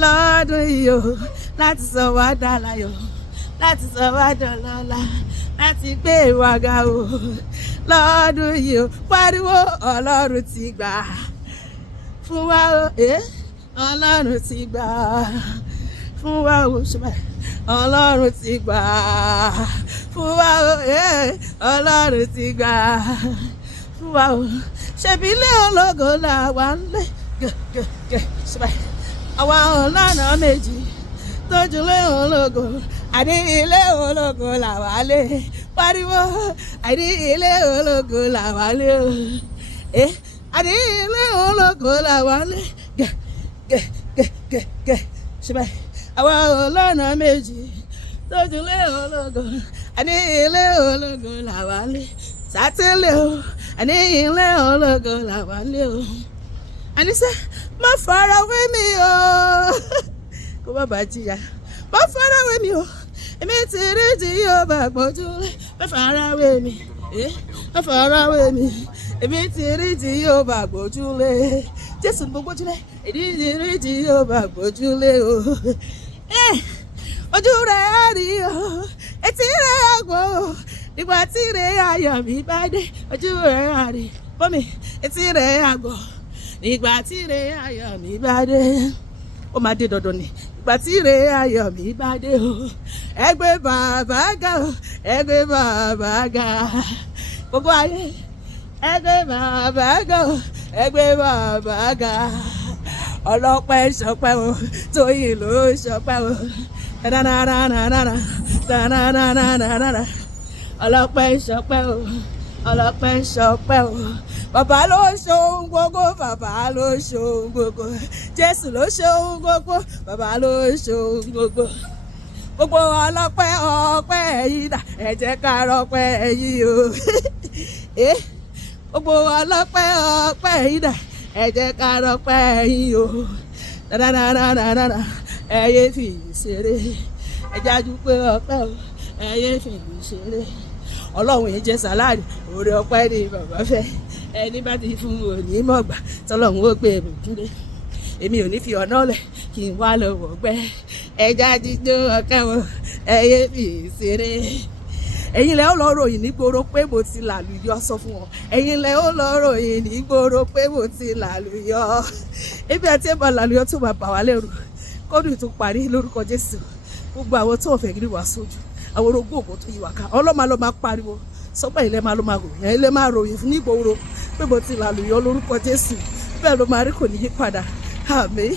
lọ́dún yìí o láti sọ wá dàláyọ̀ láti sọ wá dọlọ́lá láti gbé wa ga o lọ́dún yìí o pariwo Ọlọ́run ti gbà fún wa o Ọlọ́run ti gbà fún wa o Ọlọ́run ti gbà fún wa o Ọlọ́run ti gbà fún wa o ṣebí ilé ológo là wà ń lé àwa ọlọ́nà méjì tójú ilé ológo àní ilé ológo là wà lé pariwo àní ilé ológo là wà lé o àní ilé ológo là wà lé ṣùgbọ́n àwa ọlọ́nà méjì tójú ilé ológo àní ilé ológo là wà lé sátẹ́lẹ̀ o àní ilé ológo là wà lé o àníṣe má fara wé mi o kó má bàa jìyà má fara wé mi o èmi ti rí tí yóò bá gbójúlé má fara wé mi má fara wé mi èmi ti rí tí yóò bá gbójúlé Jésù ní gbójúlé èmi ti rí tí yóò bá gbójúlé o ojú rẹ̀ á rí o etí rẹ̀ á gbọ́ o nígbà tí rẹ̀ ayọ̀ mi bá dé ojú rẹ̀ á rí bọ́mi etí rẹ̀ á gbọ́ nígbà tí rẹ̀ ayọ̀ mi bá dé ó máa dé dandan ni ìgbà tí rẹ̀ ayọ̀ mi bá dé o ẹ gbé bàbá ga o ẹ gbé bàbá ga gbogbo ayé ẹ gbé bàbá ga o ẹ gbé bàbá ga ọlọ́pẹ́ ṣọpẹ́ o Tóyìn ló ṣọpẹ́ o tananana tananana ọlọ́pẹ́ ṣọpẹ́ o ọlọ́pẹ́ ṣọpẹ́ o bàbá ló ṣohun gbogbo bàbá ló ṣohun gbogbo Jésù ló ṣohun gbogbo bàbá ló ṣohun gbogbo gbogbo ọlọ́pẹ́ ọpẹ́ yìí dà ẹ jẹ́ ká rọpẹ́ yìí o gbogbo ọlọ́pẹ́ ọpẹ́ yìí dà ẹ jẹ́ ká rọpẹ́ yìí o dáadáa ẹ yé fi ṣeré ẹ jájú pé ọpẹ́ o ẹ yé fi ṣeré Ọlọ́run yìí jẹ́ sàláàdì oore ọpẹ́ ni bàbá fẹ́ ẹni bá ti fún òní mọ̀gbà tọ́lọ́run ó gbé ebùkúndé èmi ò ní fi ọ̀nà lẹ̀ kí n wá lọ wọ̀gbẹ́ ẹja jíjó ọ̀kẹ́ wọn ẹyẹ fi ṣeré ẹ̀yin lẹ́ ó lọ ròyìn nígboro pé mo ti làlùyọ sọ fún wọn ẹ̀yin lẹ́ ó lọ ròyìn nígboro pé mo ti làlùyọ ebi àti ẹ̀bà làlùyọ tó máa bà wá lẹ́rù kọ́dún tó parí lórúkọ Jésù gbogbo àwọn tó fẹ́ gírí wá sójú àwọn orogún ògùn tó yí wá ká ọlọ́mà ló máa pariwo sọ́pẹ́ ilẹ̀ máa ló máa ròyìn ilẹ̀ máa ròyìn fún nígboro pé mo ti làlùyọ lórúkọ Jésù bẹ́ẹ̀ ló máa rí kò ní yí padà àmín.